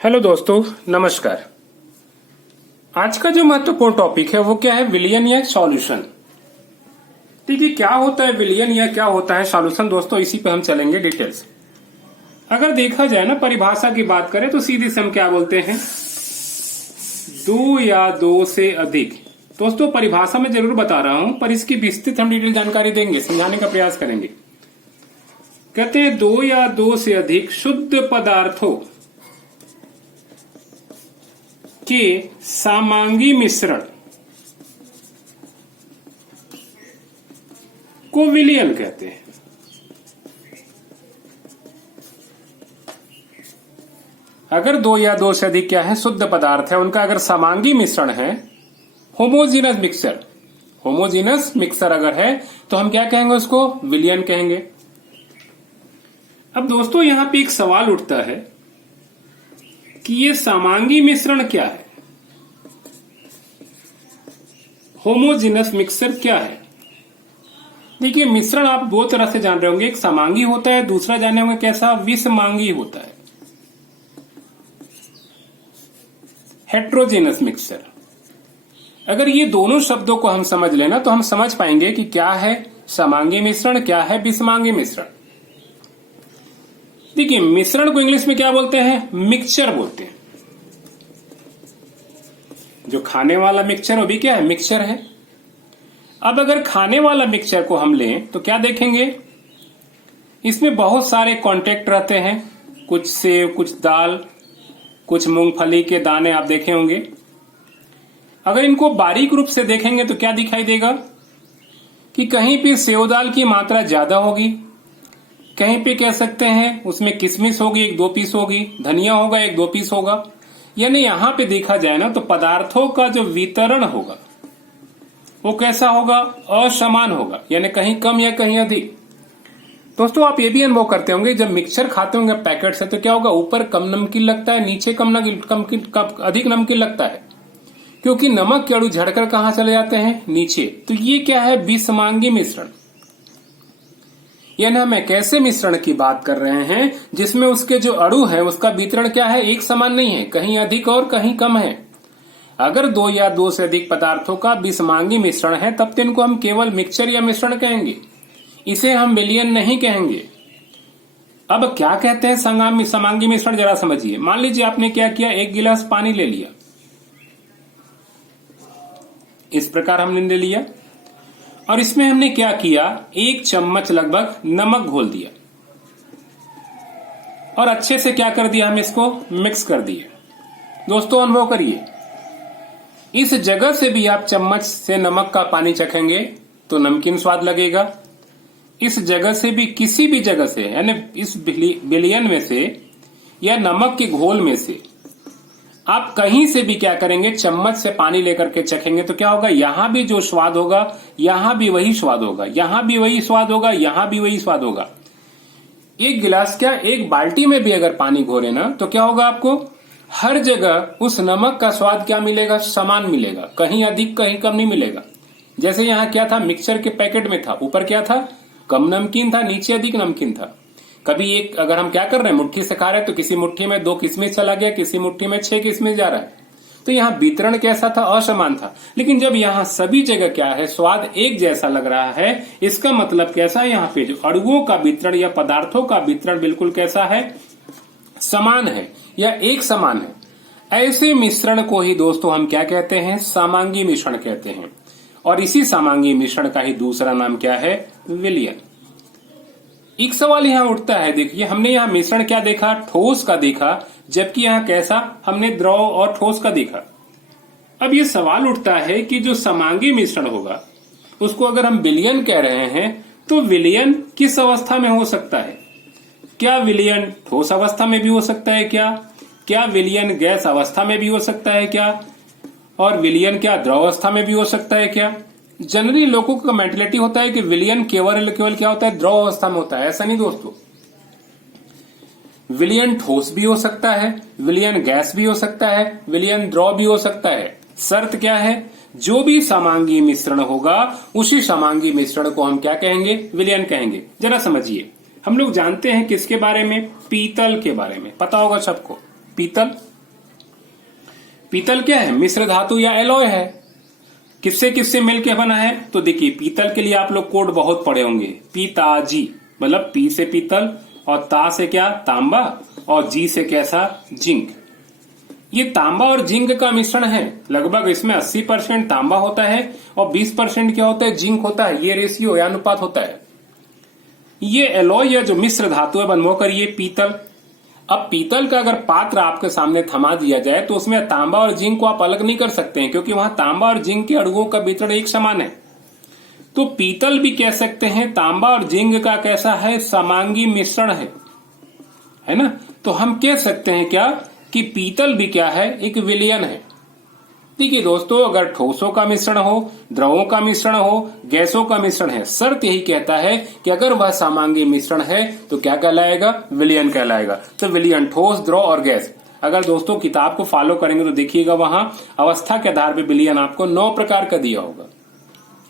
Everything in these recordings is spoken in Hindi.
हेलो दोस्तों, नमस्कार। आज का जो महत्वपूर्ण टॉपिक है वो क्या है? विलयन या सॉल्यूशन। देखिए, क्या होता है विलयन या क्या होता है सॉल्यूशन दोस्तों, इसी पे हम चलेंगे डिटेल्स। अगर देखा जाए ना, परिभाषा की बात करें तो सीधे से हम क्या बोलते हैं? दो या दो से अधिक। दोस्तों परिभाषा में जरूर बता रहा हूं, पर इसकी विस्तृत हम डिटेल जानकारी देंगे, समझाने का प्रयास करेंगे। कहते हैं दो या दो से अधिक शुद्ध पदार्थों के समांगी मिश्रण को विलयन कहते हैं। अगर दो या दो से अधिक क्या है? शुद्ध पदार्थ है, उनका अगर समांगी मिश्रण है, होमोजीनस मिक्सचर, होमोजीनस मिक्सचर अगर है तो हम क्या कहेंगे? उसको विलयन कहेंगे। अब दोस्तों यहां पे एक सवाल उठता है कि ये समांगी मिश्रण क्या है, होमोजीनस मिक्सचर क्या है? देखिए, मिश्रण आप दो तरह से जान रहे होंगे, एक समांगी होता है, दूसरा जाने होंगे कैसा? विषमांगी होता है, हेट्रोजेनस मिक्सचर। अगर ये दोनों शब्दों को हम समझ लेना तो हम समझ पाएंगे कि क्या है समांगी मिश्रण, क्या है विषमांगी मिश्रण। देखिए, मिश्रण को इंग्लिश में क्या बोलते हैं? मिक्सचर बोलते हैं। जो खाने वाला मिक्सचर वो भी क्या है? मिक्सचर है। अब अगर खाने वाला मिक्सचर को हम लें तो क्या देखेंगे? इसमें बहुत सारे कॉन्टेक्ट रहते हैं, कुछ सेव, कुछ दाल, कुछ मूंगफली के दाने आप देखे होंगे। अगर इनको बारीक रूप से देखेंगे तो क्या दिखाई देगा कि कहीं पे सेव दाल की मात्रा ज्यादा होगी, कहीं पे कह सकते हैं उसमें किशमिश होगी, एक दो पीस होगी, धनिया होगा, एक दो पीस होगा। यानी यहां पे देखा जाए ना तो पदार्थों का जो वितरण होगा वो कैसा होगा? असमान होगा, यानी कहीं कम या कहीं अधिक। दोस्तों आप ये भी अनुभव करते होंगे, जब मिक्सचर खाते होंगे पैकेट से तो क्या होगा? ऊपर कम नमकीन लगता है, नीचे अधिक नमकीन लगता है, क्योंकि नमक के अणु झड़कर कहां चले जाते हैं? नीचे। तो ये क्या है? विषमांगी मिश्रण। यानी हम एक ऐसे मिश्रण की बात कर रहे हैं जिसमें उसके जो अणु है उसका वितरण क्या है? एक समान नहीं है, कहीं अधिक और कहीं कम है। अगर दो या दो से अधिक पदार्थों का विषमांगी मिश्रण है तब तो इनको हम केवल मिक्सचर या मिश्रण कहेंगे, इसे हम विलयन नहीं कहेंगे। अब क्या कहते हैं समांगी मिश्रण, जरा समझिए। मान लीजिए आपने क्या किया, एक गिलास पानी ले लिया, इस प्रकार हमने ले लिया, और इसमें हमने क्या किया? एक चम्मच लगभग नमक घोल दिया और अच्छे से क्या कर दिया? हम इसको मिक्स कर दिए। दोस्तों अनुभव करिए, इस जगह से भी आप चम्मच से नमक का पानी चखेंगे तो नमकीन स्वाद लगेगा। इस जगह से भी, किसी भी जगह से, यानी इस विलयन में से या नमक के घोल में से आप कहीं से भी क्या करेंगे? चम्मच से पानी लेकर के चखेंगे तो क्या होगा? यहां भी जो स्वाद होगा यहां भी वही स्वाद होगा, यहां भी वही स्वाद होगा, यहां भी वही स्वाद होगा। एक गिलास क्या, एक बाल्टी में भी अगर पानी घोरे ना तो क्या होगा? आपको हर जगह उस नमक का स्वाद क्या मिलेगा? समान मिलेगा, कहीं अधिक कहीं कम नहीं मिलेगा। जैसे यहां क्या था? मिक्सचर के पैकेट में था, ऊपर क्या था? कम नमकीन था, नीचे अधिक नमकीन था। कभी एक, अगर हम क्या कर रहे हैं, मुट्ठी से खा रहे हैं तो किसी मुट्ठी में 2 किशमिश चला गया, किसी मुट्ठी में 6 किशमिश जा रहा है, तो यहाँ वितरण कैसा था? असमान था। लेकिन जब यहाँ सभी जगह क्या है? स्वाद एक जैसा लग रहा है, इसका मतलब कैसा है? यहाँ पे जो अणुओं का वितरण या पदार्थों का वितरण बिल्कुल कैसा है? समान है या एक समान है। ऐसे मिश्रण को ही दोस्तों हम क्या कहते हैं? समांगी मिश्रण कहते हैं। और इसी समांगी मिश्रण का ही दूसरा नाम क्या है? विलयन। एक सवाल यहां उठता है, देखिए हमने यहां मिश्रण क्या देखा? ठोस का देखा, जबकि यहां कैसा? हमने द्रव और ठोस का देखा। अब ये सवाल उठता है कि जो समांगी मिश्रण होगा उसको अगर हम विलयन कह रहे हैं तो विलयन किस अवस्था में हो सकता है? क्या विलयन ठोस अवस्था में भी हो सकता है क्या विलयन गैस अवस्था में भी हो सकता है क्या? और विलयन क्या द्रव अवस्था में भी हो सकता है क्या? जनरली लोगों का मेंटेलिटी होता है कि विलयन केवल क्या होता है? द्रव अवस्था में होता है। ऐसा नहीं दोस्तों, विलयन ठोस भी हो सकता है, विलयन गैस भी हो सकता है, विलयन द्रव भी हो सकता है। शर्त क्या है? जो भी समांगी मिश्रण होगा उसी समांगी मिश्रण को हम क्या कहेंगे? विलयन कहेंगे। जरा समझिए, हम लोग जानते हैं किसके बारे में? पीतल के बारे में, पता होगा सबको। पीतल। पीतल क्या है? मिश्र धातु या एलॉय है। किससे किससे मिलके बना है? तो देखिए, पीतल के लिए आप लोग कोड बहुत पढ़े होंगे, पीताजी, मतलब पी से पीतल और ता से क्या? तांबा, और जी से कैसा? जिंक। ये तांबा और जिंक का मिश्रण है। लगभग इसमें 80% तांबा होता है और 20% क्या होता है? जिंक होता है। ये रेशियो या अनुपात होता है। ये एलॉय या जो मिश्र धातु है, बनवो करिए पीतल। अब पीतल का अगर पात्र आपके सामने थमा दिया जाए तो उसमें तांबा और जिंक को आप अलग नहीं कर सकते हैं, क्योंकि वहां तांबा और जिंक के अणुओं का वितरण एक समान है। तो पीतल भी कह सकते हैं तांबा और जिंक का कैसा है? समांगी मिश्रण है ना। तो हम कह सकते हैं क्या कि पीतल भी क्या है? एक विलयन है। देखिए दोस्तों, अगर ठोसों का मिश्रण हो, द्रवों का मिश्रण हो, गैसों का मिश्रण है, शर्त यही कहता है कि अगर वह समांगी मिश्रण है तो क्या कहलाएगा? विलयन कहलाएगा। तो विलयन ठोस, द्रव और गैस। अगर दोस्तों किताब को फॉलो करेंगे तो देखिएगा वहां अवस्था के आधार पर विलयन आपको 9 प्रकार का दिया होगा,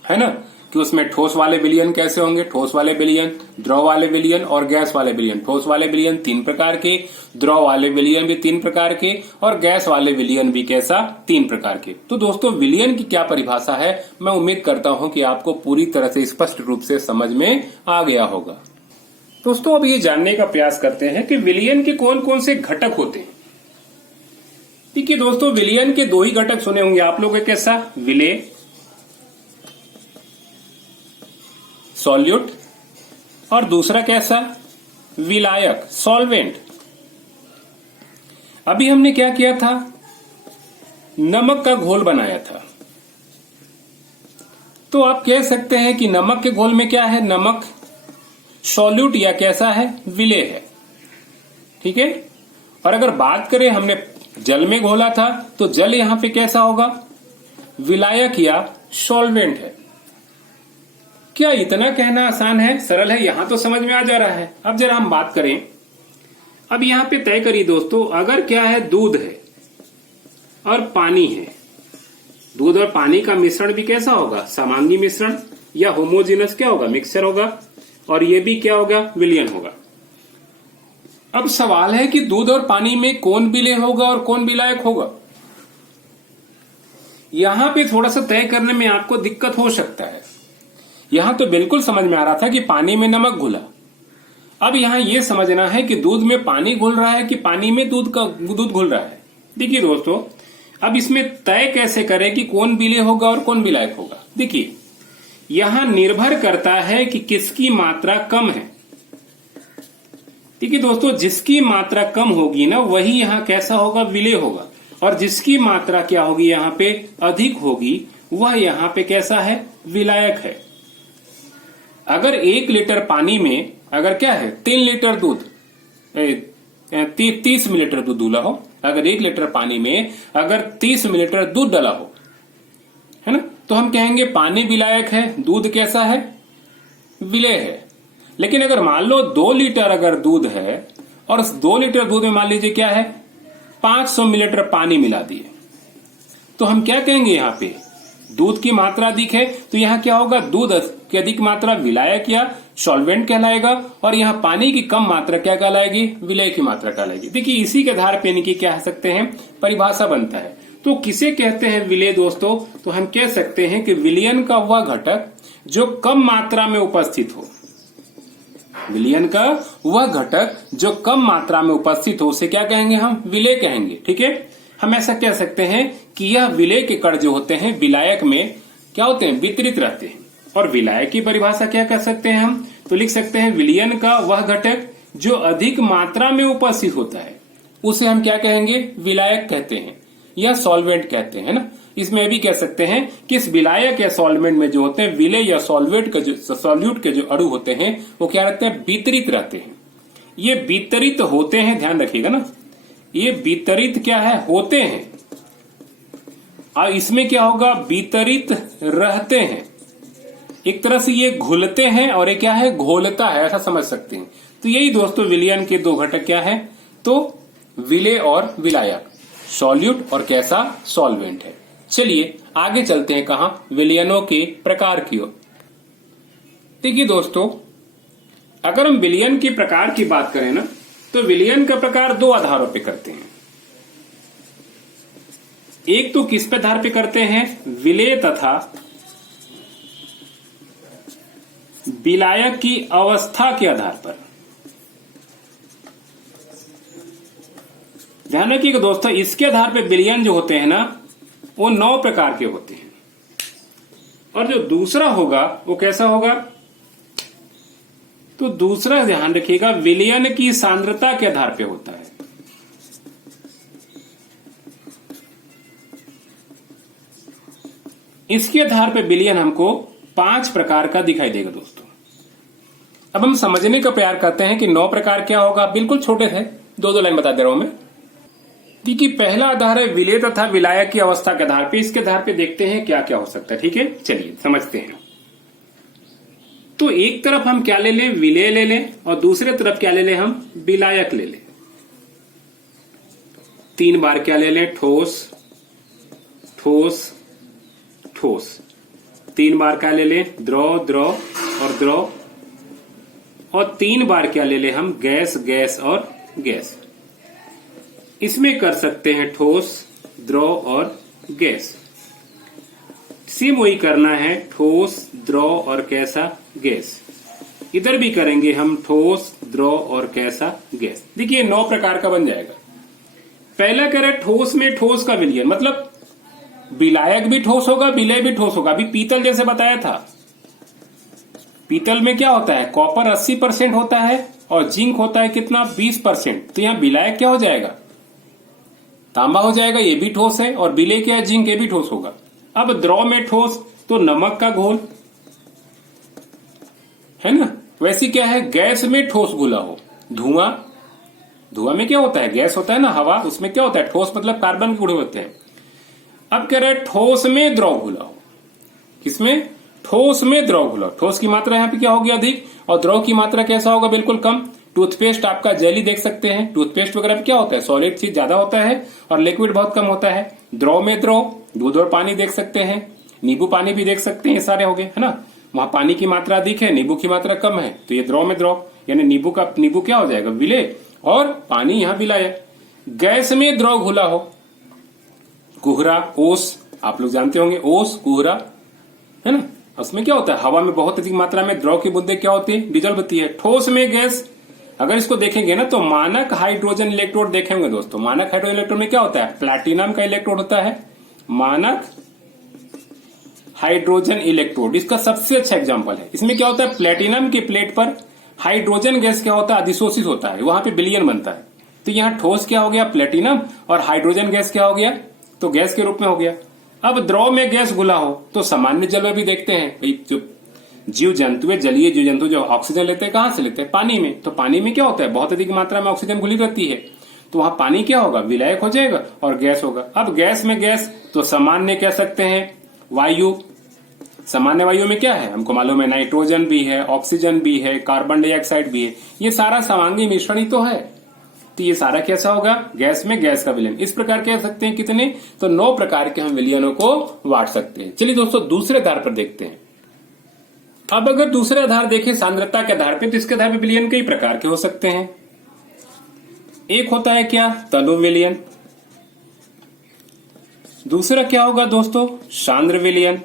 है ना, कि उसमें ठोस वाले विलयन कैसे होंगे? ठोस वाले विलयन, द्रव वाले विलयन और गैस वाले विलयन। ठोस वाले विलयन 3 प्रकार के, द्रव वाले विलयन भी 3 प्रकार के, और गैस वाले विलयन भी कैसा? 3 प्रकार के। तो दोस्तों, विलयन की क्या परिभाषा है, मैं उम्मीद करता हूं कि आपको पूरी तरह से स्पष्ट रूप से समझ में आ गया होगा। दोस्तों, अब ये जानने का प्रयास करते हैं कि विलयन के कौन कौन से घटक होते हैं। देखिए दोस्तों, विलयन के 2 ही घटक सुने होंगे आप लोग, कैसा? विलेय, सॉल्यूट, और दूसरा कैसा? विलायक, सॉल्वेंट। अभी हमने क्या किया था? नमक का घोल बनाया था। तो आप कह सकते हैं कि नमक के घोल में क्या है? नमक सॉल्यूट या कैसा है? विलेय है। ठीक है। और अगर बात करें हमने जल में घोला था तो जल यहां पे कैसा होगा? विलायक या सॉल्वेंट है। क्या इतना कहना आसान है? सरल है? यहां तो समझ में आ जा रहा है। अब जरा हम बात करें, अब यहां पे तय करिए दोस्तों, अगर क्या है? दूध है और पानी है। दूध और पानी का मिश्रण भी कैसा होगा? समांगी मिश्रण या होमोजिनस क्या होगा? मिक्सचर होगा। और ये भी क्या होगा? विलयन होगा। अब सवाल है कि दूध और पानी में कौन विलेय होगा और कौन विलायक होगा। यहां पे थोड़ा सा तय करने में आपको दिक्कत हो सकता है। यहां तो बिल्कुल समझ में आ रहा था कि पानी में नमक घुला। अब यहां यह समझना है कि दूध में पानी घुल रहा है कि पानी में दूध घुल रहा है। देखिए दोस्तों, अब इसमें तय कैसे करें कि कौन विलेय होगा और कौन विलायक होगा। देखिए, यहां निर्भर करता है कि किसकी मात्रा कम है। देखिए दोस्तों, जिसकी मात्रा कम होगी ना, वही यहां कैसा होगा? विलेय होगा। और जिसकी मात्रा क्या होगी? यहां पे अधिक होगी, वह यहां पे कैसा है? विलायक है। अगर 1 लीटर पानी में अगर क्या है? 3 लीटर दूध, 30 मिलीलीटर दूध डला हो, अगर 1 लीटर पानी में अगर 30 मिलीलीटर दूध डला हो, है ना, तो हम कहेंगे पानी विलायक है, दूध कैसा है? विलेय है। लेकिन अगर मान लो 2 लीटर अगर दूध है और उस 2 लीटर दूध में मान लीजिए क्या है? 500 मिलीलीटर पानी मिला दिए, तो हम क्या कहेंगे? यहां पे दूध की मात्रा अधिक है, तो यहां क्या होगा? दूध की अधिक मात्रा विलायक या सॉल्वेंट कहलाएगा, और यहां पानी की कम मात्रा क्या कहलाएगी? विलेय की मात्रा कहलाएगी। देखिए, इसी के आधार पर इनकी क्या कह सकते हैं? परिभाषा बनता है। तो किसे कहते हैं विलेय दोस्तों? तो हम कह सकते हैं कि विलयन का वह घटक जो कम मात्रा में उपस्थित हो। विलयन का वह घटक जो कम मात्रा में उपस्थित हो, उसे क्या कहेंगे? हम विलेय कहेंगे। ठीक है। हम ऐसा कह सकते हैं कि यह विलेय के कण जो होते हैं विलायक में क्या होते हैं? वितरित रहते हैं। और विलायक की परिभाषा क्या कर सकते हैं हम? तो लिख सकते हैं विलयन का वह घटक जो अधिक मात्रा में उपस्थित होता है, उसे हम क्या कहेंगे? विलायक कहते हैं या सॉल्वेंट कहते हैं ना। इसमें भी कह सकते हैं कि इस विलायक या सॉल्वेंट में जो होते हैं विलेय या सॉल्वेंट के जो सॉल्यूट के जो अणु होते हैं वो क्या रहते हैं? वितरित रहते हैं। ये वितरित होते हैं, ध्यान रखिएगा ना, ये वितरित क्या है? होते हैं। और इसमें क्या होगा? वितरित रहते हैं। एक तरह से ये घुलते हैं और ये क्या है? घोलता है, ऐसा समझ सकते हैं। तो यही दोस्तों विलयन के 2 घटक क्या है? तो विलेय और विलायक, सॉल्यूट और कैसा? सॉल्वेंट है। चलिए आगे चलते हैं, कहां? विलयनों के प्रकार की ओर। देखिए दोस्तों, अगर हम विलयन के प्रकार की बात करें ना, तो विलयन का प्रकार 2 आधारों पे करते हैं। एक तो किस पे आधार पे करते हैं, विलेय तथा विलायक की अवस्था के आधार पर। ध्यान रखिएगा दोस्तों, इसके आधार पे विलयन जो होते हैं ना वो 9 प्रकार के होते हैं। और जो दूसरा होगा वो कैसा होगा, तो दूसरा ध्यान रखिएगा विलयन की सांद्रता के आधार पे होता है। इसके आधार पे विलयन हमको 5 प्रकार का दिखाई देगा दोस्तों। अब हम समझने का प्रयास करते हैं कि 9 प्रकार क्या होगा। बिल्कुल छोटे थे, 2 लाइन बता दे रहा हूं मैं। क्योंकि पहला आधार है विलेय तथा विलायक की अवस्था के आधार पे। इसके आधार पे देखते हैं क्या क्या हो सकता है। ठीक है, चलिए समझते हैं। तो एक तरफ हम क्या ले लें, विलेय ले लें, और दूसरे तरफ क्या ले लें, हम विलायक ले लें। 3 बार क्या ले लें, ठोस ठोस ठोस। 3 बार क्या ले लें, द्रव द्रव और द्रव। और 3 बार क्या ले लें हम, गैस गैस और गैस। इसमें कर सकते हैं ठोस, द्रव और गैस। सेम वही करना है, ठोस, द्रव और कैसा, गैस। इधर भी करेंगे हम ठोस, द्रव और कैसा, गैस। देखिए 9 प्रकार का बन जाएगा। पहला करें ठोस में ठोस का विलयन, मतलब विलायक भी ठोस होगा, विलेय भी ठोस होगा। अभी पीतल जैसे बताया था, पीतल में क्या होता है, कॉपर 80% होता है और जिंक होता है कितना, 20%। तो यहाँ विलायक क्या हो जाएगा, तांबा हो जाएगा, ये भी ठोस है। और विलेय क्या है, जिंक, ये भी ठोस होगा। अब द्रव में ठोस तो नमक का घोल है ना। वैसे क्या है, गैस में ठोस घुला हो, धुआं, धुआं में क्या होता है, गैस होता है ना, हवा, उसमें क्या होता है, ठोस मतलब कार्बन के गुण होते हैं। अब कह रहे हैं ठोस में द्रव घुला हो, किसमें, ठोस में द्रव घुला हो। ठोस की मात्रा यहाँ पे क्या होगी, अधिक, और द्रव की मात्रा कैसा होगा, बिल्कुल कम। टूथपेस्ट आपका जेली देख सकते हैं, टूथपेस्ट वगैरह में क्या होता है, सॉलिड चीज ज्यादा होता है और लिक्विड बहुत कम होता है। द्रव में द्रव, दूध और पानी देख सकते हैं, नींबू पानी भी देख सकते हैं, ये सारे हो गए, है ना। वहां पानी की मात्रा अधिक है, नींबू की मात्रा कम है, तो ये द्रव में द्रव, यानी नींबू क्या हो जाएगा, विलेय, और पानी यहाँ विलायक। गैस में द्रव घुला हो, कुहरा, ओस, आप लोग जानते होंगे, ओस, कुहरा, है ना। उसमें क्या होता है, हवा में बहुत अधिक मात्रा में द्रव की बूंदें क्या होती है, डिजल होती है। ठोस में गैस, अगर इसको देखेंगे ना तो मानक हाइड्रोजन इलेक्ट्रोड देखेंगे दोस्तों। मानक हाइड्रोजन इलेक्ट्रोड में क्या होता है, प्लैटिनम का इलेक्ट्रोड होता है, मानक हाइड्रोजन इलेक्ट्रोड, इसका सबसे अच्छा एग्जांपल है। इसमें क्या होता है, प्लैटिनम की प्लेट पर हाइड्रोजन गैस क्या होता है, अधिशोषित होता है, वहां पे विलयन बनता है। तो यहाँ ठोस क्या हो गया, प्लैटिनम, और हाइड्रोजन गैस क्या हो गया, तो गैस के रूप में हो गया। अब द्रव में गैस घुला हो तो सामान्य जल में भी देखते हैं भाई, जो जीव जंतु है, जलीय जीव जंतु जो ऑक्सीजन लेते हैं, कहां से लेते हैं, पानी में। तो पानी में क्या होता है, बहुत अधिक मात्रा में ऑक्सीजन घुली रहती है, तो वहां पानी क्या होगा, विलायक हो जाएगा और गैस होगा। अब गैस में गैस तो सामान्य कह सकते हैं वायु। सामान्य वायु में क्या है, हमको मालूम है, नाइट्रोजन भी है, ऑक्सीजन भी है, कार्बन डाइऑक्साइड भी है, ये सारा समांगी मिश्रण ही तो है। तो ये सारा कैसा होगा, गैस में गैस का विलयन। इस प्रकार कह सकते हैं कितने, तो 9 प्रकार के हम विलयनों को बांट सकते हैं। चलिए दोस्तों दूसरे आधार पर देखते हैं। अब अगर दूसरे आधार देखें सांद्रता के आधार पे, तो इसके आधार पर विलयन कई प्रकार के हो सकते हैं। एक होता है क्या, तनु विलयन। दूसरा क्या होगा दोस्तों, सांद्र विलयन।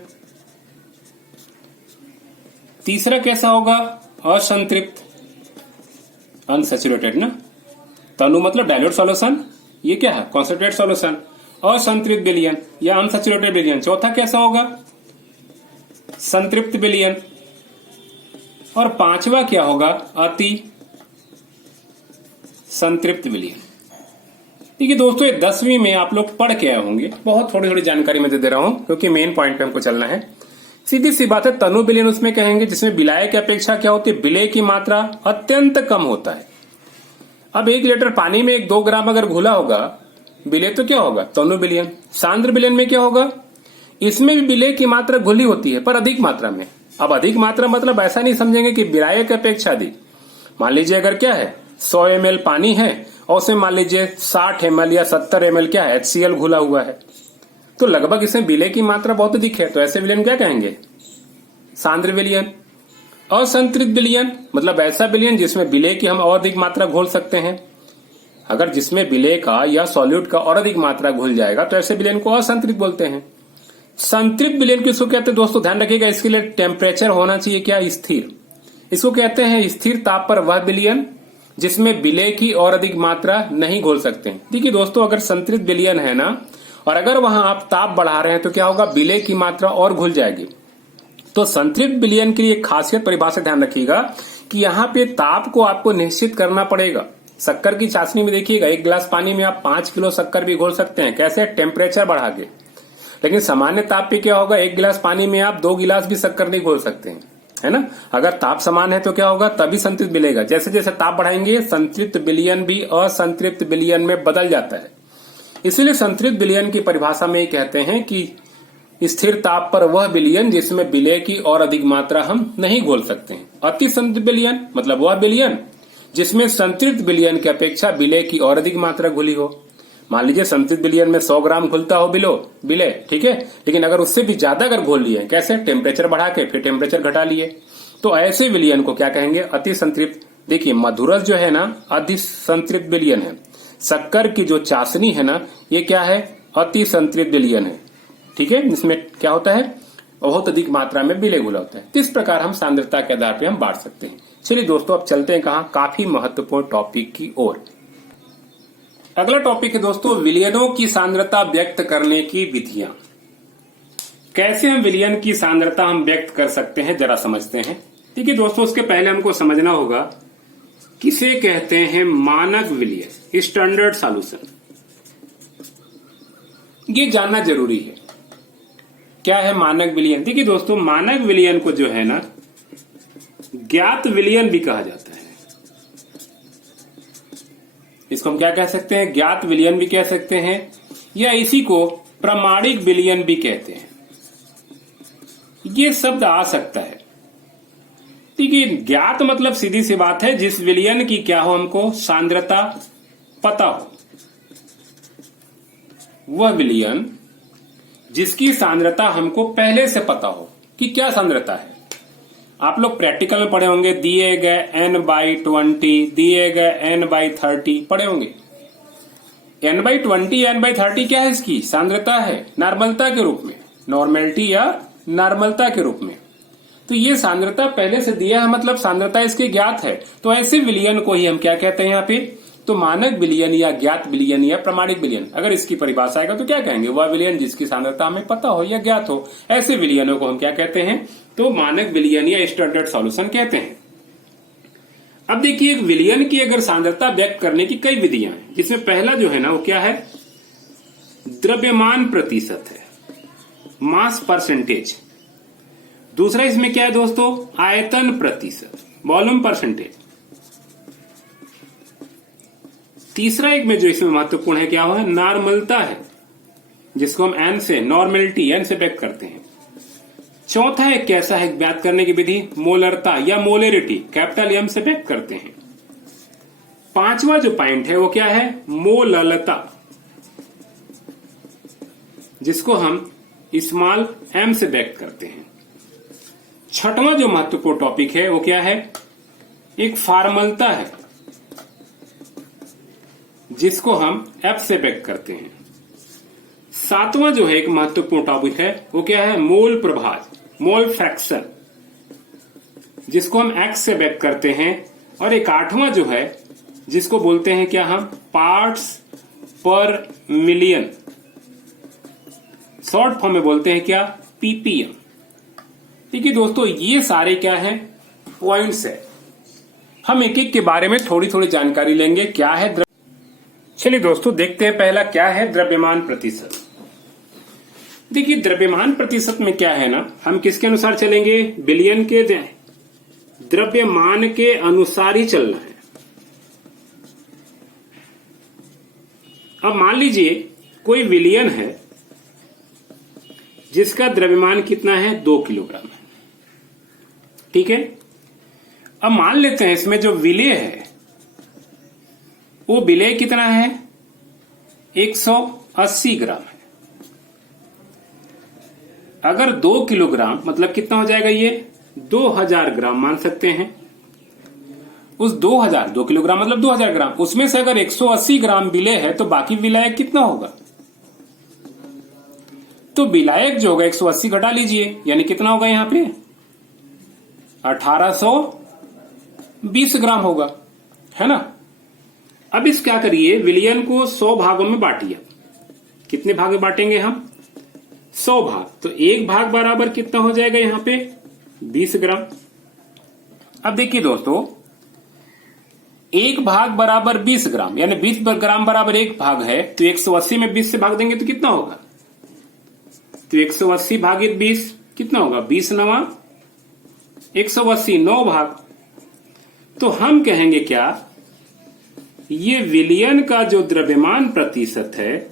तीसरा कैसा होगा, असंतृप्त, अनसैचुरेटेड ना। तनु मतलब डाइल्यूट सॉल्यूशन, ये क्या है, कॉन्सेंट्रेट सॉल्यूशन। असंतृप्त विलयन या अनसैचुरेटेड विलयन। चौथा कैसा होगा, संतृप्त विलयन। और पांचवा क्या होगा, अति संतृप्त विलयन। देखिए दोस्तों ये 10वीं में आप लोग पढ़ के आए होंगे, बहुत थोड़ी थोड़ी जानकारी मैं दे रहा हूं क्योंकि मेन पॉइंट पे हमको चलना है। सीधी सी बात है, तनु विलयन उसमें कहेंगे जिसमें विलाय की अपेक्षा क्या होती है, विलेय की मात्रा अत्यंत कम होता है। अब 1 लीटर पानी में 2 ग्राम अगर घुला होगा विलेय, तो क्या होगा, तनु विलयन। सांद्र विलयन में क्या होगा, इसमें भी विलेय की मात्रा घुली होती है पर अधिक मात्रा में। अब अधिक मात्रा मतलब ऐसा नहीं समझेंगे कि विलाय की अपेक्षा अधिक। मान लीजिए अगर क्या है 100 ml पानी है और उसमें मान लीजिए 60 ml या 70 ml क्या है, HCl घुला हुआ है, तो लगभग इसमें विलेय की मात्रा बहुत अधिक है, तो ऐसे विलयन क्या कहेंगे, सांद्र विलयन। असंतृप्त विलयन मतलब ऐसा विलयन जिसमें विलेय की हम और अधिक मात्रा घोल सकते हैं। अगर जिसमें विलेय का या सॉल्यूट का और अधिक मात्रा घुल जाएगा तो ऐसे विलयन को असंतृप्त बोलते हैं। संतृप्त विलयन किसको कहते हैं दोस्तों, ध्यान रखिएगा, इसके लिए टेम्परेचर होना चाहिए क्या, स्थिर। इसको कहते हैं स्थिर ताप पर वह विलयन जिसमें विलेय की और अधिक मात्रा नहीं घोल सकते हैं। देखिए दोस्तों, अगर संतृप्त विलयन है ना, और अगर वहां आप ताप बढ़ा रहे हैं तो क्या होगा, विलेय की मात्रा और घुल जाएगी। तो संतृप्त विलयन की एक खासियत परिभाषा ध्यान रखिएगा कि यहाँ पे ताप को आपको निश्चित करना पड़ेगा। शक्कर की चाशनी में देखिएगा, 1 गिलास पानी में आप 5 किलो शक्कर भी घोल सकते हैं, कैसे, टेम्परेचर बढ़ा के। लेकिन सामान्य ताप पे क्या होगा, 1 गिलास पानी में आप 2 गिलास भी शक्कर नहीं घोल सकते हैं, है ना। अगर ताप समान है तो क्या होगा, तभी संतृप्त मिलेगा। जैसे जैसे ताप बढ़ाएंगे संतृप्त विलयन भी असंतृप्त विलयन में बदल जाता है। इसीलिए संतृप्त विलयन की परिभाषा में कहते हैं कि स्थिर ताप पर वह विलयन जिसमें विलेय की और अधिक मात्रा हम नहीं घोल सकते हैं। अति संतृप्त विलयन मतलब वह विलयन जिसमें संतृप्त विलयन की अपेक्षा विलेय की और अधिक मात्रा घुली हो। मान लीजिए संतृप्त विलयन में 100 ग्राम घुलता हो विलेय, ठीक है, लेकिन अगर उससे भी ज्यादा अगर घोल लिए, कैसे, टेम्परेचर बढ़ा के, फिर टेम्परेचर घटा लिए, तो ऐसे विलयन को क्या कहेंगे, अति संतृप्त। देखिए मधुरस जो है ना, अति संतृप्त विलयन है। शक्कर की जो चाशनी है ना, ये क्या है, अति संतृप्त विलयन है, ठीक है। इसमें क्या होता है, बहुत अधिक मात्रा में विलेय घुला होता है। इस प्रकार हम सांद्रता के आधार पर हम बांट सकते हैं। चलिए दोस्तों, अब चलते हैं कहा, काफी महत्वपूर्ण टॉपिक की ओर। अगला टॉपिक है दोस्तों, विलयनों की सांद्रता व्यक्त करने की विधियां। कैसे हम विलयन की सांद्रता हम व्यक्त कर सकते हैं, जरा समझते हैं। ठीक है दोस्तों, उसके पहले हमको समझना होगा किसे कहते हैं मानक विलयन, स्टैंडर्ड सॉल्यूशन। ये जानना जरूरी है, क्या है मानक विलयन। देखिए दोस्तों, मानक विलयन को जो है ना ज्ञात विलयन भी कहा जाता है। इसको हम क्या कह सकते हैं, ज्ञात विलयन भी कह सकते हैं, या इसी को प्रामाणिक विलयन भी कहते हैं। ये शब्द आ सकता है। ठीक है, ज्ञात मतलब सीधी सी बात है, जिस विलयन की क्या हो, हमको सांद्रता पता हो। वह विलयन जिसकी सांद्रता हमको पहले से पता हो कि क्या सांद्रता है। आप लोग प्रैक्टिकल में पढ़े होंगे, दिए गए n/20, दिए गए n/30 पढ़े होंगे। n/20 n/30 क्या है, इसकी सांद्रता है, नॉर्मलता के रूप में, नॉर्मेलिटी या नॉर्मलता के रूप में। तो ये सांद्रता पहले से दिया है, मतलब सांद्रता इसकी ज्ञात है। तो ऐसे विलयन को ही हम क्या कहते हैं यहाँ पे, तो मानक विलयन या ज्ञात विलयन या प्रामाणिक विलयन। अगर इसकी परिभाषा आएगा तो क्या कहेंगे, वह विलयन जिसकी सांद्रता हमें पता हो या ज्ञात हो। ऐसे विलयनों को हम क्या कहते हैं, तो मानक विलयन या स्टैंडर्ड सॉल्यूशन कहते हैं। अब देखिए, एक विलयन की अगर सांद्रता व्यक्त करने की कई विधियां हैं, जिसमें पहला जो है ना वो क्या है, द्रव्यमान प्रतिशत है, मास परसेंटेज। दूसरा इसमें क्या है दोस्तों, आयतन प्रतिशत, वॉल्यूम परसेंटेज। तीसरा एक में जो इसमें महत्वपूर्ण है क्या है, नॉर्मलता है, जिसको हम एन से, नॉर्मेलिटी एन से व्यक्त करते हैं। चौथा एक कैसा है ज्ञात करने की विधि, मोलरता या मोलेरिटी, कैपिटल एम से व्यक्त करते हैं। पांचवा जो पॉइंट है वो क्या है, मोललता, जिसको हम स्मॉल एम से व्यक्त करते हैं। छठवां जो महत्वपूर्ण टॉपिक है वो क्या है, एक फॉर्मलता है, जिसको हम एफ से व्यक्त करते हैं। सातवां जो है एक महत्वपूर्ण टॉपिक है वो क्या है, मोल प्रभाज, मोल फ्रैक्शन, जिसको हम एक्स से व्यक्त करते हैं। और एक आठवां जो है जिसको बोलते हैं क्या हम, पार्ट्स पर मिलियन, शॉर्ट फॉर्म में बोलते हैं क्या, पीपीएम। ठीक है दोस्तों, ये सारे क्या है, पॉइंट्स है। हम एक एक के बारे में थोड़ी थोड़ी जानकारी लेंगे। क्या है, चलिए दोस्तों देखते हैं। पहला क्या है, द्रव्यमान प्रतिशत। देखिए द्रव्यमान प्रतिशत में क्या है ना, हम किसके अनुसार चलेंगे, विलयन के द्रव्यमान के अनुसार ही चलना है। अब मान लीजिए कोई विलयन है जिसका द्रव्यमान कितना है, 2 किलोग्राम है, ठीक है। अब मान लेते हैं इसमें जो विलेय है वो विलेय कितना है, 180 ग्राम है। अगर 2 किलोग्राम मतलब कितना हो जाएगा, ये 2000 ग्राम मान सकते हैं। उस 2000 2 किलोग्राम मतलब 2000 ग्राम, उसमें से अगर 180 ग्राम विलेय है तो बाकी विलायक कितना होगा? तो विलायक जो होगा 180 घटा लीजिए, यानी कितना होगा यहां पे? 1820 ग्राम होगा, है ना। अब इस क्या करिए, विलयन को 100 भागों में बांटिए। कितने भाग में बांटेंगे हम? 100 भाग। तो एक भाग बराबर कितना हो जाएगा यहां पे? 20 ग्राम। अब देखिए दोस्तों, एक भाग बराबर 20 ग्राम, यानी 20 ग्राम बराबर एक भाग है, तो 180 में 20 से भाग देंगे तो कितना होगा? तो 180 भागित 20 कितना होगा? 20 नवा 180, 9 भाग। तो हम कहेंगे क्या, ये विलयन का जो द्रव्यमान प्रतिशत है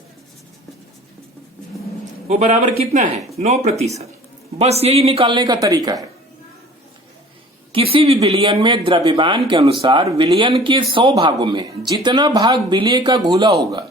वो बराबर कितना है? 9%। बस यही निकालने का तरीका है। किसी भी विलयन में द्रव्यमान के अनुसार विलयन के 100 भागों में जितना भाग विलेय का घुला होगा,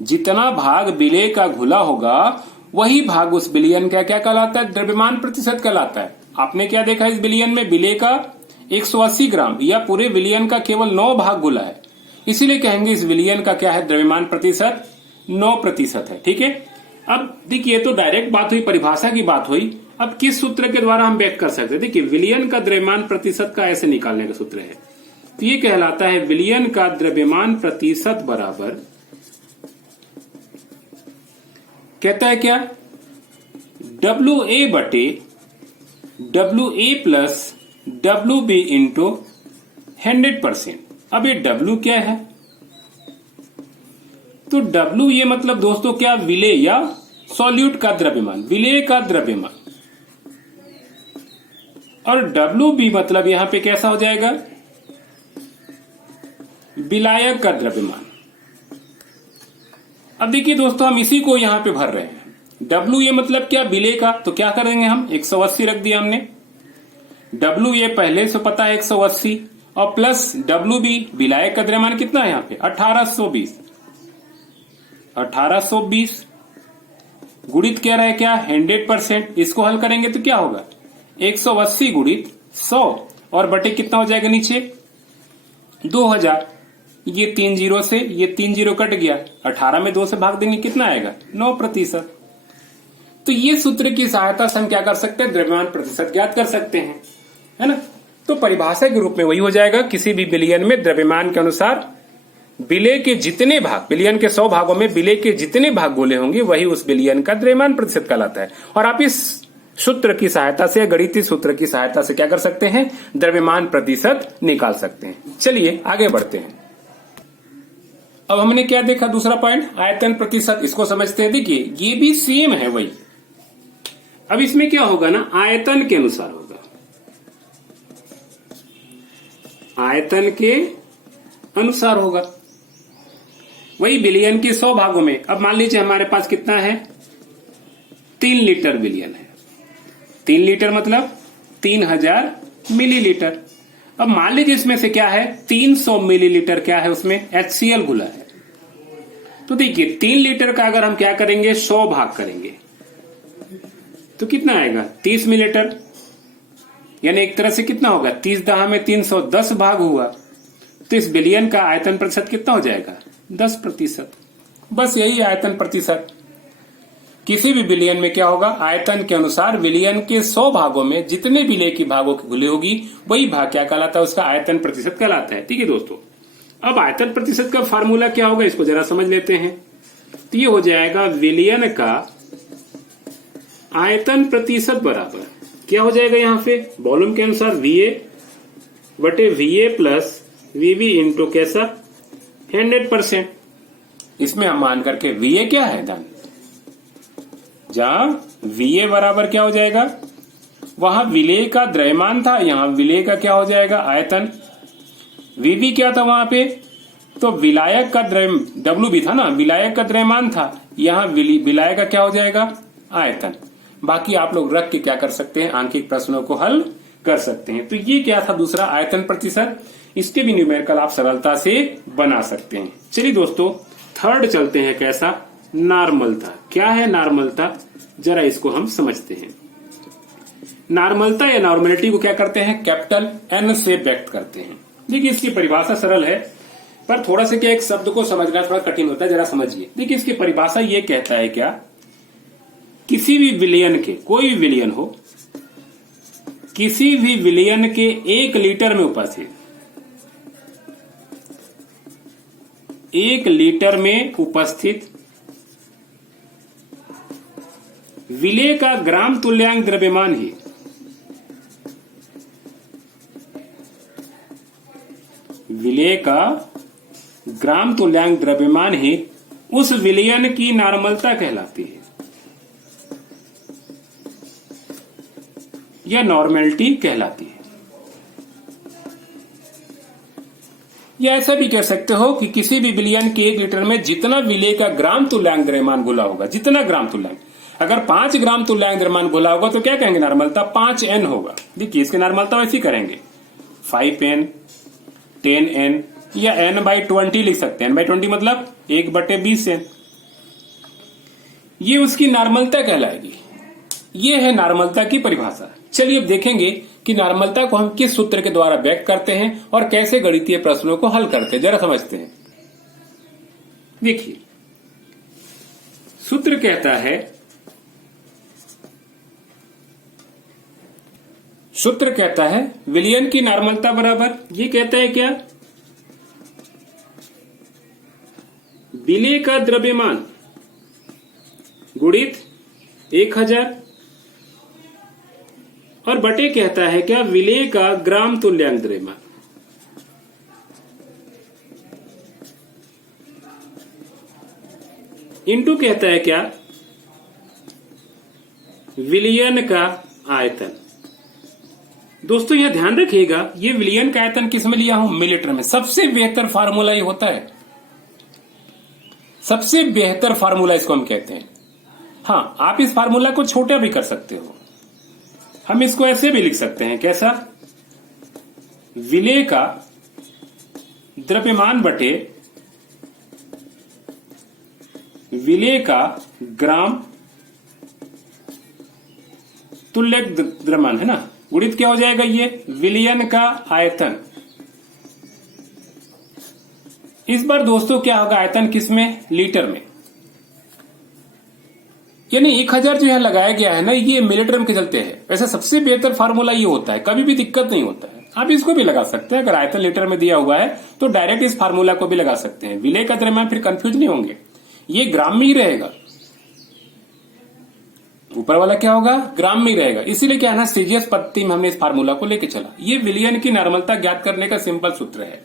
जितना भाग विलेय का घुला होगा, वही भाग उस विलयन का क्या कहलाता है? द्रव्यमान प्रतिशत कहलाता है। आपने क्या देखा इस विलयन में? विलेय का 180 ग्राम या पूरे विलयन का केवल 9 भाग घुला है, इसीलिए कहेंगे इस विलयन का क्या है? द्रव्यमान प्रतिशत 9% है। ठीक है। अब देखिए, तो डायरेक्ट बात हुई, परिभाषा की बात हुई। अब किस सूत्र के द्वारा हम व्यक्त कर सकते हैं? देखिए, विलयन का द्रव्यमान प्रतिशत का ऐसे निकालने का सूत्र है, तो ये कहलाता है विलयन का द्रव्यमान प्रतिशत बराबर, कहता है क्या? WA बटे WA प्लस WB इंटू 100%। अब ये W क्या है? तो W ये मतलब दोस्तों क्या? विलेय या सॉल्यूट का द्रव्यमान, विलेय का द्रव्यमान। और WB मतलब यहां पे कैसा हो जाएगा? विलायक का द्रव्यमान। अब देखिए दोस्तों, हम इसी को यहां पे भर रहे हैं। W ये मतलब क्या? विलेय का। तो क्या करेंगे हम? 180 रख दिया हमने। W ये पहले से पता है 180, और प्लस WB विलायक का द्रव्यमान कितना है यहां पे? 1820। 1820 गुणित कह रहा है क्या? 100%। इसको हल करेंगे तो क्या होगा? 180 गुणित 100 और बटे कितना हो जाएगा नीचे? 2000। ये 3 जीरो से ये 3 जीरो कट गया, 18 में 2 से भाग देंगे कितना आएगा? 9%। तो ये सूत्र की सहायता से हम क्या कर सकते हैं? द्रव्यमान प्रतिशत ज्ञात कर सकते हैं, है ना। तो परिभाषा के रूप में वही हो जाएगा, किसी भी विलयन में द्रव्यमान के अनुसार विलेय के जितने भाग, विलयन के 100 भागों में विलेय के जितने भाग गोले होंगे वही उस विलयन का द्रव्यमान प्रतिशत कहलाता है। और आप इस सूत्र की सहायता से, गणितीय सूत्र की सहायता से क्या कर सकते हैं? द्रव्यमान प्रतिशत निकाल सकते हैं। चलिए आगे बढ़ते हैं। अब हमने क्या देखा? दूसरा पॉइंट, आयतन प्रतिशत। इसको समझते हैं। देखिए, ये भी सेम है वही। अब इसमें क्या होगा ना? आयतन के अनुसार होगा, आयतन के अनुसार होगा। वही विलयन के 100 भागों में। अब मान लीजिए हमारे पास कितना है? 3 लीटर विलयन है। 3 लीटर मतलब 3000 मिलीलीटर। अब मान लीजिए इसमें से क्या है? 300 मिलीलीटर क्या है? उसमें HCl घुला है। तो देखिए, 3 लीटर का अगर हम क्या करेंगे? 100 भाग करेंगे तो कितना आएगा? 30 मिलीलीटर। यानी एक तरह से कितना होगा? 30 दहा में 310 भाग हुआ। तो इस विलयन का आयतन प्रतिशत कितना हो जाएगा? 10%। बस यही आयतन प्रतिशत। किसी भी विलयन में क्या होगा? आयतन के अनुसार विलयन के 100 भागों में जितने विलेय की भागों की घुली होगी वही भाग क्या कहलाता है? उसका आयतन प्रतिशत कहलाता है। ठीक है दोस्तों। अब आयतन प्रतिशत का फार्मूला क्या होगा? इसको जरा समझ लेते हैं। तो ये हो जाएगा विलयन का आयतन प्रतिशत बराबर क्या हो जाएगा? यहां पे वॉल्यूम के अनुसार VA बटे VA प्लस VB इंटू कैसा? 100%। इसमें हम मान करके VA क्या है धन, जहां VA बराबर क्या हो जाएगा? वहां विलेय का द्रव्यमान था, यहां विलेय का क्या हो जाएगा? आयतन। VB क्या था वहां पे? तो विलायक का WB था ना, विलायक का द्रव्यमान था, यहां विलायक का क्या हो जाएगा? आयतन। बाकी आप लोग रख के क्या कर सकते हैं? आंकिक प्रश्नों को हल कर सकते हैं। तो ये क्या था? दूसरा आयतन प्रतिशत। इसके भी न्यूमेरिकल आप सरलता से बना सकते हैं। चलिए दोस्तों, थर्ड चलते हैं। कैसा? नॉर्मलता। क्या है नॉर्मलता? जरा इसको हम समझते हैं। नॉर्मलता या नॉर्मलिटी को क्या करते हैं? कैपिटल N से व्यक्त करते हैं। देखिए इसकी परिभाषा सरल है, पर थोड़ा सा क्या एक शब्द को समझना थोड़ा कठिन होता है, जरा समझिए। देखिए इसकी परिभाषा ये कहता है क्या, किसी भी विलयन के, कोई भी विलयन हो, किसी भी विलयन के 1 लीटर में उपस्थित, 1 लीटर में उपस्थित विलेय का ग्राम तुल्यांक द्रव्यमान ही विलेय का ग्राम तुल्यांक द्रव्यमान ही उस विलयन की नॉर्मलता कहलाती है, या नॉर्मेलिटी कहलाती है। या ऐसा भी कह सकते हो कि किसी भी विलयन के 1 लीटर में जितना विलेय का ग्राम तुल्यांक द्रव्यमान घुला होगा, जितना ग्राम तुल्यांक, अगर 5 ग्राम तुल्यांक द्रव्यमान घुला होगा तो क्या कहेंगे, नॉर्मलता 5N होगा। देखिए इसकी नॉर्मलता वैसी करेंगे 5N, 10N या N/20 लिख सकते हैं। N/20 मतलब 1/20N, ये उसकी नॉर्मलता कहलाएगी। ये है नॉर्मलता की परिभाषा। चलिए अब देखेंगे कि नॉर्मलता को हम किस सूत्र के द्वारा व्यक्त करते हैं और कैसे गणितीय प्रश्नों को हल करते हैं, जरा समझते हैं। देखिए सूत्र कहता है, सूत्र कहता है विलयन की नॉर्मलता बराबर, ये कहता है क्या, विलेय का द्रव्यमान गुणित 1000 और बटे कहता है क्या, विलेय का ग्राम तुल्यांक द्रव्यमान। इंटू कहता है क्या, विलयन का आयतन। दोस्तों यह ध्यान रखिएगा, ये विलयन का आयतन किस में लिया हूं, मिलीलीटर में। सबसे बेहतर फार्मूला ये होता है, सबसे बेहतर फार्मूला इसको हम कहते हैं। हाँ, आप इस फार्मूला को छोटा भी कर सकते हो, हम इसको ऐसे भी लिख सकते हैं, कैसा, विलेय का द्रव्यमान बटे विलेय का ग्राम तुल्यक द्रव्यमान है ना, गुणित क्या हो जाएगा, ये विलयन का आयतन। इस बार दोस्तों क्या होगा, आयतन किसमें, लीटर में। यानी 1000 जो यहां लगाया गया है ना, ये मिलीलीटर में के चलते हैं। वैसे सबसे बेहतर फार्मूला ये होता है, कभी भी दिक्कत नहीं होता है। आप इसको भी लगा सकते हैं, अगर आयतन लीटर में दिया हुआ है तो डायरेक्ट इस फार्मूला को भी लगा सकते हैं। विलेय का द्रव्यमान फिर कंफ्यूज नहीं होंगे, ये ग्राम में ही रहेगा, ऊपर वाला क्या होगा, ग्राम में ही रहेगा। इसीलिए क्या है ना, सीजीएस पद्धति में हमने इस फार्मूला को लेके चला। ये विलयन की नॉर्मलता ज्ञात करने का सिंपल सूत्र है।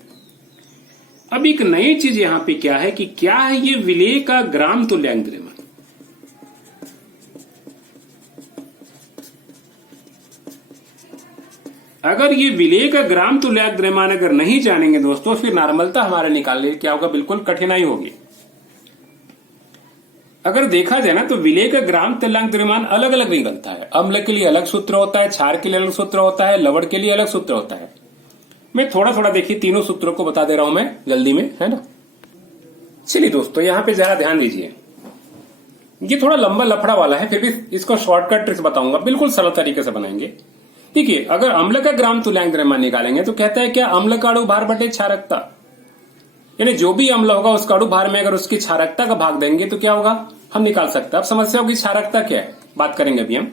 अब एक नई चीज यहां पे क्या है कि क्या है ये विलेय का ग्राम तुल्यांक द्रव्यमान। अगर ये विलेय का ग्राम तुल्यांक द्रव्यमान अगर नहीं जानेंगे दोस्तों, फिर नॉर्मलता हमारे निकालने क्या होगा, बिल्कुल कठिनाई होगी। अगर देखा जाए ना तो विलेय का ग्राम तुल्यांक द्रव्यमान अलग अलग निकलता है। अम्ल के लिए अलग सूत्र होता है, क्षार के लिए अलग सूत्र होता है, लवण के लिए अलग सूत्र होता है। मैं थोड़ा थोड़ा देखिए तीनों सूत्रों को बता दे रहा हूं मैं जल्दी में, है ना। चलिए दोस्तों यहां पे जरा ध्यान दीजिए, ये थोड़ा लंबा लफड़ा वाला है, फिर भी इसको शॉर्टकट ट्रिक्स बताऊंगा, बिल्कुल सरल तरीके से बनाएंगे। देखिए अगर अम्ल का ग्राम तुल्यांक द्रव्यमान निकालेंगे तो कहता है क्या, अम्ल का अणु भार बटे क्षारकता, यानी जो भी अम्ल होगा उसका अणु भार में अगर उसकी क्षारकता का भाग देंगे तो क्या होगा, हम निकाल सकते हैं। अब समस्या होगी क्षारकता क्या है, बात करेंगे अभी हम।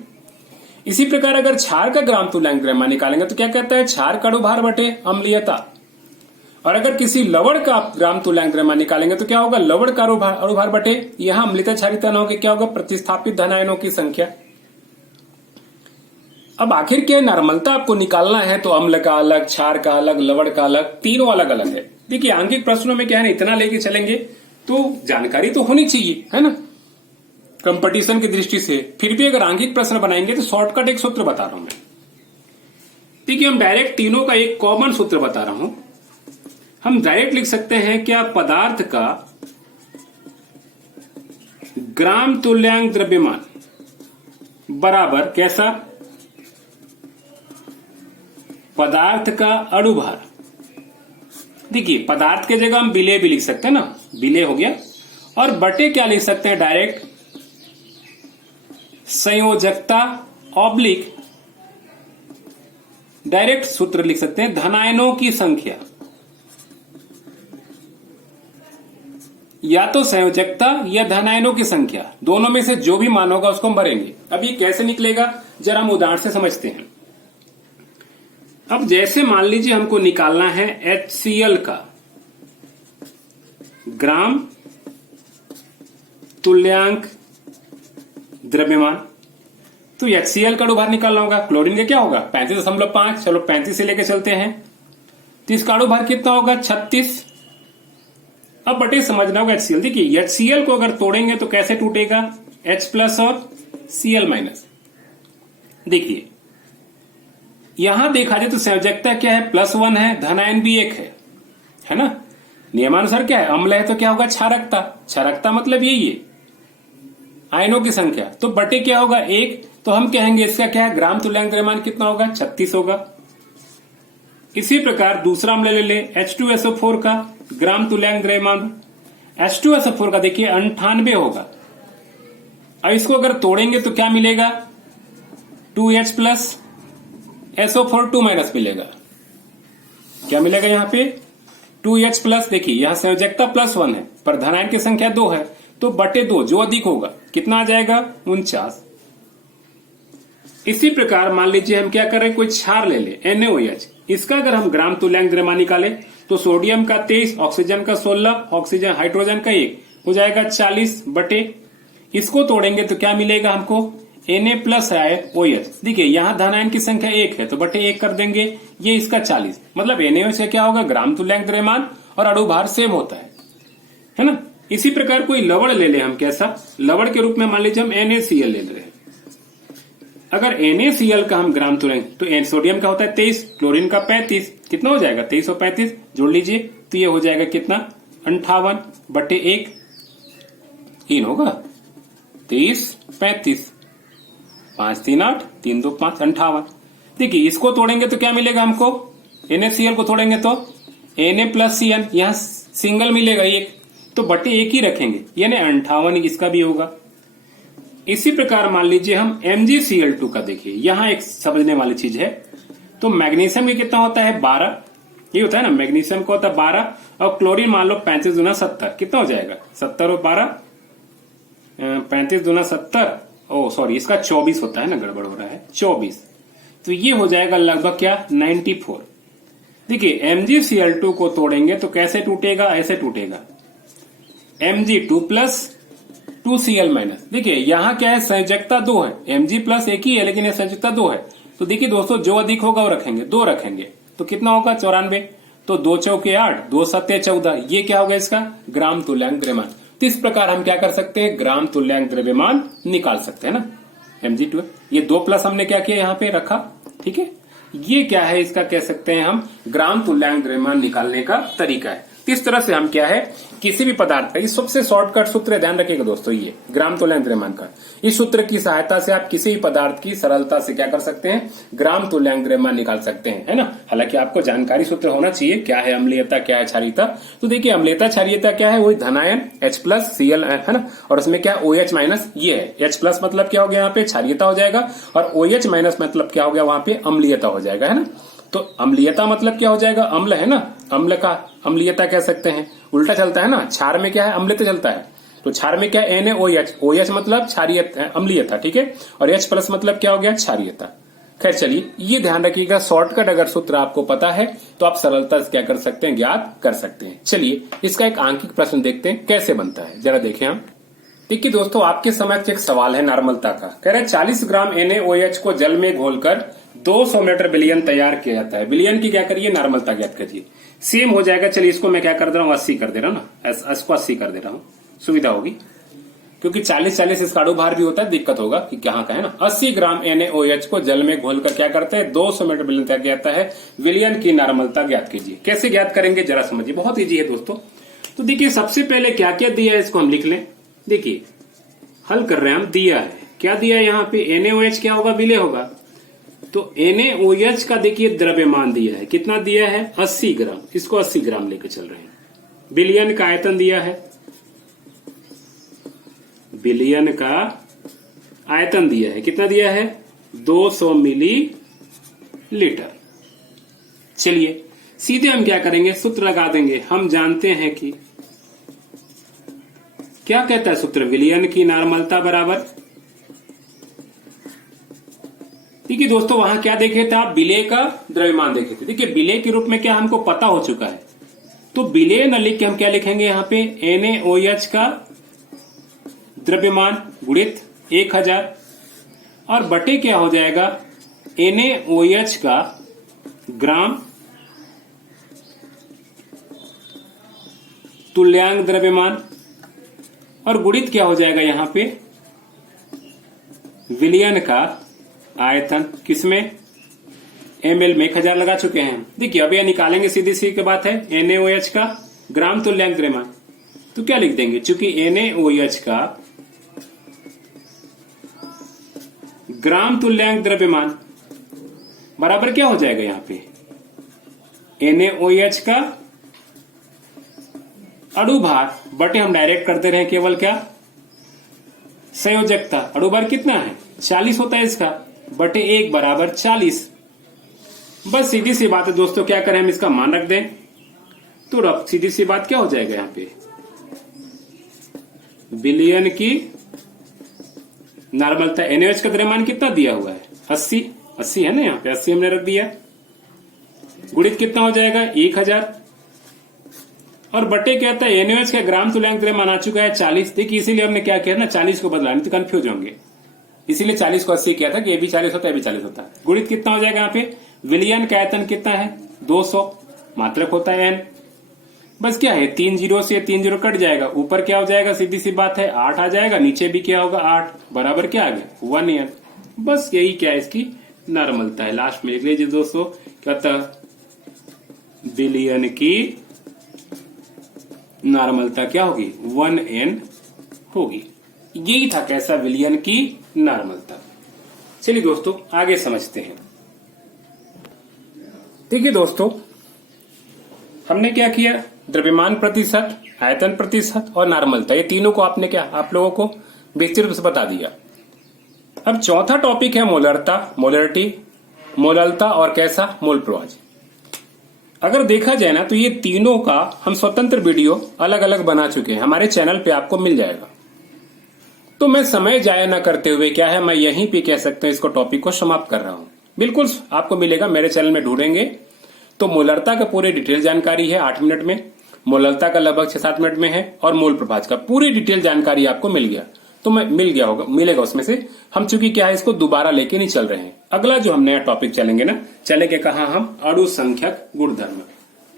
इसी प्रकार अगर क्षार का ग्राम तुल्यांक द्रव्यमान निकालेंगे तो क्या कहता है, क्षार का अणु भार बटे अम्लीयता। और अगर किसी लवण का ग्राम तुल्यांक द्रव्यमान निकालेंगे तो क्या होगा, लवण का अणु भार बटे, यहां अम्लिता क्षारिता न होकर क्या होगा, प्रतिस्थापित धन आयनों की संख्या। अब आखिर क्या नॉर्मलता आपको निकालना है, तो अम्ल का अलग, क्षार का अलग, लवण का अलग, तीनों अलग अलग है। देखिए आंकिक प्रश्नों में क्या है ना, इतना लेके चलेंगे तो जानकारी तो होनी चाहिए, है ना, कंपटीशन की दृष्टि से। फिर भी अगर आंकिक प्रश्न बनाएंगे तो शॉर्टकट एक सूत्र बता रहा हूं मैं। देखिए हम डायरेक्ट तीनों का एक कॉमन सूत्र बता रहा हूं। हम डायरेक्ट लिख सकते हैं क्या, पदार्थ का ग्राम तुल्यांक द्रव्यमान बराबर कैसा, पदार्थ का अणु भार। देखिए पदार्थ के जगह हम विलेय भी लिख सकते हैं ना, विलेय हो गया, और बटे क्या लिख सकते हैं, डायरेक्ट संयोजकता ऑब्लिक, डायरेक्ट सूत्र लिख सकते हैं धनायनों की संख्या। या तो संयोजकता या धन आयनों की संख्या, दोनों में से जो भी मान होगा उसको हम भरेंगे। अब ये कैसे निकलेगा जरा हम उदाहरण से समझते हैं। अब जैसे मान लीजिए हमको निकालना है HCl का ग्राम तुल्यांक द्रव्यमान, तो HCl का अणुभार निकालना होगा। क्लोरीन का क्या होगा 35.5, चलो 35 से लेके चलते हैं, तो इसका अणुभार कितना होगा 36। अब बटे समझना होगा HCl। देखिए HCl को अगर तोड़ेंगे तो कैसे टूटेगा, H+ और Cl-। देखिए यहां देखा जाए तो संयोजकता क्या है +1 है, धन आयन भी 1 है ना। नियमानुसार क्या है, अम्ल है तो क्या होगा क्षारकता, क्षारकता मतलब यही है आयनों की संख्या, तो बटे क्या होगा 1, तो हम कहेंगे इसका क्या है ग्राम तुल्यांक द्रव्यमान कितना होगा 36 होगा। इसी प्रकार दूसरा अम्ल ले ले H2SO4 का ग्राम तुल्यांक द्रव्यमान, H2SO4 का देखिए 98 होगा। अब इसको अगर तोड़ेंगे तो क्या मिलेगा 2H प्लस SO4 2 माइनस मिलेगा। क्या मिलेगा यहाँ पे 2H प्लस, देखिए यहां संयोजकता +1 है पर धन आयन की संख्या 2 है, तो बटे 2 जो अधिक होगा कितना आ जाएगा 49। इसी प्रकार मान लीजिए हम क्या करें, कोई क्षार ले ले NaOH, इसका अगर हम ग्राम तुल्यांक द्रव्यमान निकाले तो सोडियम का 23, ऑक्सीजन का 16, ऑक्सीजन हाइड्रोजन का 1 हो जाएगा 40 बटे, इसको तोड़ेंगे तो क्या मिलेगा हमको Na+OH। देखिए यहां धन आयन की संख्या 1 है तो बटे 1 कर देंगे, ये इसका 40, मतलब NaOH से क्या होगा ग्राम तुल्यांक द्रव्यमान और अणुभार सेम होता है ना। इसी प्रकार कोई लवण ले ले हम, कैसा लवण के रूप में मान लीजिए हम NaCl ले रहे हैं। अगर NaCl का हम ग्राम तुल्यांक, तो सोडियम का होता है 23, क्लोरीन का 35, कितना हो जाएगा 23 और 35 जोड़ लीजिए तो ये हो जाएगा कितना 58 बटे 1 इन होगा 23 35 5 3 8 3 2 5 58। देखिए इसको तोड़ेंगे तो क्या मिलेगा हमको, NaCl को तोड़ेंगे तो Na+Cl, यहां सिंगल मिलेगा 1 तो बटे 1 ही रखेंगे, यानी 58 इसका भी होगा। इसी प्रकार मान लीजिए हम MgCl2 का, देखिए यहां एक समझने वाली चीज है, तो मैग्नीशियम में कितना होता है 12, ये होता है ना मैग्नीशियम का होता है 12, और क्लोरीन मान लो 35 दूना 70, कितना हो जाएगा 70 और 12 35 दूना 70, ओ सॉरी इसका 24 होता है ना, गड़बड़ हो रहा है 24, तो ये हो जाएगा लगभग क्या 94। देखिए MgCl2 को तोड़ेंगे तो कैसे टूटेगा, ऐसे टूटेगा Mg2 प्लस 2Cl-। देखिए यहां क्या है संयोजकता 2 है, Mg प्लस एक ही है लेकिन यह संयोजकता 2 है, तो देखिए दोस्तों जो अधिक होगा वो रखेंगे, 2 रखेंगे तो कितना होगा 94, तो 2 चौके 8 2 सत्ते 14, ये क्या होगा इसका ग्राम तुल्यांक द्रव्यमान। तो इस प्रकार हम क्या कर सकते हैं ग्राम तुल्यांक द्रव्यमान निकाल सकते हैं ना। Mg2 ये 2 प्लस हमने क्या किया यहाँ पे रखा, ठीक है, ये क्या है इसका कह सकते हैं हम ग्राम तुल्यांक द्रव्यमान निकालने का तरीका है। इस तरह से हम क्या है किसी भी पदार्थ का, इस सबसे शॉर्टकट सूत्र ध्यान रखिएगा दोस्तों, ये ग्राम तुल्यांक द्रव्यमान का, इस सूत्र की सहायता से आप किसी भी पदार्थ की सरलता से क्या कर सकते हैं ग्राम तुल्यांक द्रव्यमान निकाल सकते हैं, है ना। हालांकि आपको जानकारी सूत्र होना चाहिए क्या है अम्लीयता क्या है क्षारीयता। तो देखिए अम्लीयता क्षारीयता क्या है, वही धनायन H+Cl है ना, और उसमें क्या OH- ये है, H+ मतलब क्या हो गया यहाँ पे क्षारीयता हो जाएगा, और OH- मतलब क्या हो गया वहां पे अम्लीयता हो जाएगा, है ना। तो अम्लीयता मतलब क्या हो जाएगा अम्ल है ना, अम्ल का अम्लीयता कह सकते हैं, उल्टा चलता है ना, क्षार में क्या है अम्लियता चलता है, तो क्षार में क्या है NaOH, OH मतलब क्षारीयता अम्लीयता, ठीक है, और H+ मतलब क्या हो गया क्षारीयता। खैर चलिए ये ध्यान रखिएगा, शॉर्टकट अगर सूत्र आपको पता है तो आप सरलता से क्या कर सकते हैं ज्ञात कर सकते हैं। चलिए इसका एक आंकिक प्रश्न देखते हैं कैसे बनता है, जरा देखें हम। देखिए दोस्तों आपके समक्ष एक सवाल है नॉर्मलता का, कह रहे 40 ग्राम NaOH को जल में घोलकर 200 मीटर विलयन तैयार किया जाता है, विलयन की क्या करिए नॉर्मलता ज्ञात करिए। सेम हो जाएगा, चलिए इसको मैं क्या कर दे रहा हूँ 80 कर दे रहा हूँ ना, इसको 80 कर दे रहा हूँ, सुविधा होगी, क्योंकि 40-40 इसका अणुभार भी होता है, दिक्कत होगा कि कहाँ का है ना। 80 ग्राम NaOH को जल में घोलकर क्या करते हैं 200 मीटर विलयन तैयार किया जाता है, विलयन की नॉर्मलता ज्ञात कीजिए। कैसे ज्ञात करेंगे जरा समझिए, बहुत ईजी है दोस्तों। तो देखिए सबसे पहले क्या क्या दिया है इसको हम लिख लें, देखिए हल कर रहे हैं हम, दिया है क्या दिया है यहाँ पे NaOH क्या होगा विलय होगा, तो NaOH का देखिए द्रव्यमान दिया है, कितना दिया है 80 ग्राम, इसको 80 ग्राम लेकर चल रहे हैं। विलयन का आयतन दिया है, विलयन का आयतन दिया है, कितना दिया है 200 मिलीलीटर। चलिए सीधे हम क्या करेंगे सूत्र लगा देंगे, हम जानते हैं कि क्या कहता है सूत्र, विलयन की नॉर्मलता बराबर, देखिए दोस्तों वहां क्या देखे थे आप, विलय का द्रव्यमान देखे थे। देखिए विलय के रूप में क्या हमको पता हो चुका है, तो विलय न लिख के हम क्या लिखेंगे यहाँ पे, NaOH का द्रव्यमान गुणित 1000 और बटे क्या हो जाएगा, NaOH का ग्राम तुल्यांक द्रव्यमान और गुणित क्या हो जाएगा यहाँ पे, विलयन का आयतन, किसमें, ml में 1000 लगा चुके हैं। देखिए अब ये निकालेंगे, सीधी सी की बात है, NaOH का ग्राम तुल्यांक द्रव्यमान, तो क्या लिख देंगे, चूंकि NaOH का ग्राम तुल्यांक द्रव्यमान बराबर क्या हो जाएगा यहाँ पे, NaOH का अणुभार बटे हम डायरेक्ट करते रहे केवल क्या, संयोजकता, अणुभार कितना है 40 होता है इसका, बटे 1 बराबर 40। बस सीधी सी बात है दोस्तों, क्या करें हम इसका मान रख दें, तो अब सीधी सी बात क्या हो जाएगा यहाँ पे, विलयन की नॉर्मलता, NaOH का द्रव्यमान कितना दिया हुआ है 80 है ना, यहाँ पे 80 हमने रख दिया, गुणित कितना हो जाएगा 1000 और बटे क्या था, NaOH का ग्राम तुल्यांक द्रव्यमान आ चुका है 40। देखिए इसीलिए हमने क्या किया ना, 40 को बदला, नहीं तो कंफ्यूज होंगे, इसीलिए 40 को 80 किया था कि ये भी 40 होता है, ये भी 40 होता है। गुणित कितना हो जाएगा यहाँ पे, विलयन का आयतन कितना है 200, मात्रक होता है n, बस क्या है 3 0 से 3 0 कट जाएगा, ऊपर क्या हो जाएगा, सीधी सी बात है 8 आ जाएगा, नीचे भी क्या होगा 8, बराबर क्या आ गया 1 n। बस यही क्या है इसकी नॉर्मलता है। लास्ट में लिख लीजिए दोस्तों, क्या था, विलयन की नॉर्मलता क्या होगी 1n होगी। यही था कैसा, विलयन की नॉर्मलता। चलिए दोस्तों आगे समझते हैं। देखिए दोस्तों हमने क्या किया, द्रव्यमान प्रतिशत, आयतन प्रतिशत और नॉर्मलता, ये तीनों को आपने क्या, आप लोगों को विस्तृत रूप से बता दिया। अब चौथा टॉपिक है मोलरता, मोलरिटी, मोललता और कैसा, मोल प्रवाह। अगर देखा जाए ना तो ये तीनों का हम स्वतंत्र वीडियो अलग अलग बना चुके हैं, हमारे चैनल पे आपको मिल जाएगा। तो मैं समय जाया ना करते हुए क्या है, मैं यहीं पे कह सकते हैं इसको टॉपिक को समाप्त कर रहा हूं। बिल्कुल आपको मिलेगा, मेरे चैनल में ढूंढेंगे तो मोलरता का पूरी डिटेल जानकारी है 8 मिनट में, मोललता का लगभग 6-7 मिनट में है और मोल प्रभाज का पूरी डिटेल जानकारी आपको मिल गया, तो मैं मिलेगा उसमें से। हम चूंकि क्या है इसको दोबारा लेके नहीं चल रहे हैं। अगला जो हम नया टॉपिक चलेंगे ना, चलेंगे कहा हम, अणु संख्यक गुणधर्म।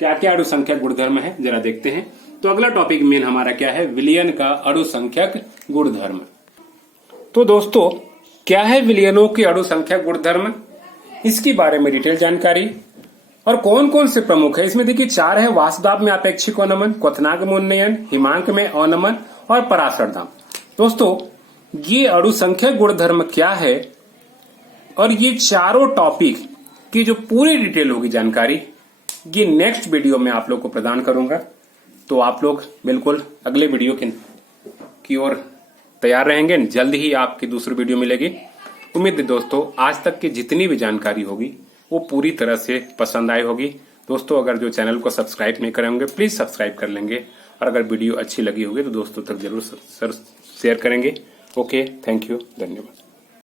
क्या क्या अणु संख्यक गुणधर्म है जरा देखते हैं। तो अगला टॉपिक मेन हमारा क्या है, विलयन का अणु संख्यक गुणधर्म। तो दोस्तों क्या है विलयनों के अणु संख्यक गुणधर्म, इसके बारे में डिटेल जानकारी और कौन कौन से प्रमुख है। इसमें देखिए 4 है, वासुदाब में अपेक्षिक अवनमन, क्वथनांक में उन्नयन, हिमांक में अवनमन और पराशरदाम। दोस्तों ये अणु संख्यक गुणधर्म क्या है और ये चारों टॉपिक की जो पूरी डिटेल होगी जानकारी, ये नेक्स्ट वीडियो में आप लोग को प्रदान करूंगा। तो आप लोग बिल्कुल अगले वीडियो की ओर तैयार रहेंगे, जल्द ही आपकी दूसरी वीडियो मिलेगी। उम्मीद है दोस्तों आज तक की जितनी भी जानकारी होगी वो पूरी तरह से पसंद आई होगी। दोस्तों अगर जो चैनल को सब्सक्राइब नहीं करे होंगे प्लीज सब्सक्राइब कर लेंगे, और अगर वीडियो अच्छी लगी होगी तो दोस्तों तक जरूर शेयर करेंगे। ओके, थैंक यू, धन्यवाद।